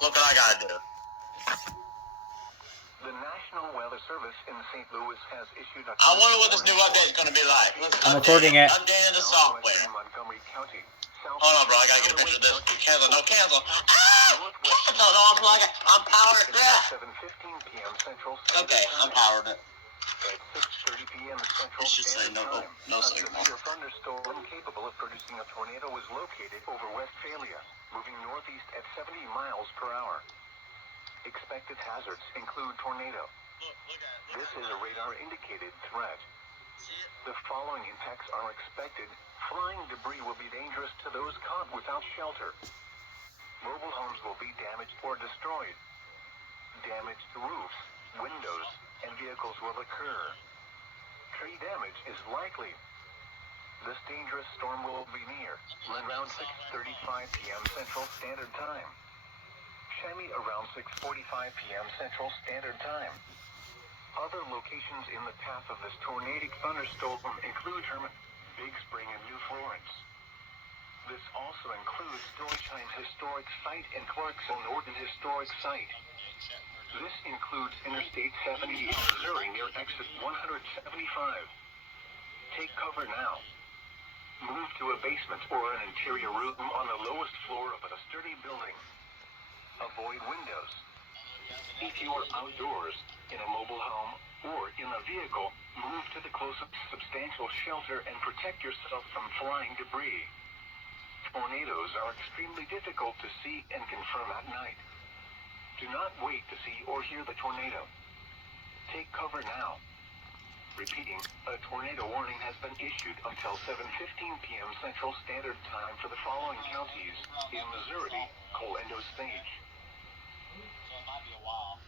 Look what I gotta do. The National Weather Service in St. Louis has issued a... I wonder what this new update is gonna be like. I'm recording it. Updating the software. Montgomery County. Hold on, bro. I gotta get a picture of this. Cancel. No, cancel. Cancel. No, I'm powered. 7:15 p.m. Central. Okay, I'm powered it. At 6:30 p.m. Central It should say Standard no, Time. no signal. A severe thunderstorm capable of producing a tornado was located over Westphalia, moving northeast at 70 miles per hour. Expected hazards include tornado. This is a radar-indicated threat. The following impacts are expected. Flying debris will be dangerous to those caught without shelter. Mobile homes will be damaged or destroyed. Damaged roofs, windows, and vehicles will occur. Tree damage is likely. This dangerous storm will be near around 6:35 p.m. Central Standard Time. Chamois around 6:45 p.m. Central Standard Time. Other locations in the path of this tornadic thunderstorm include Herman, Big Spring, and New Florence. This also includes Deutschheim Historic Site and Clarkson Norton Historic Site. This includes Interstate 70 in Missouri near exit 175. Take cover now. Move to a basement or an interior room on the lowest floor of a sturdy building. Avoid windows. If you are outdoors, in a mobile home, or in a vehicle, move to the closest substantial shelter and protect yourself from flying debris. Tornadoes are extremely difficult to see and confirm at night. Do not wait to see or hear the tornado. Take cover now. Repeating, a tornado warning has been issued until 7:15 p.m. Central Standard Time for the following counties in Missouri, Colendo Stage. So it might be a while.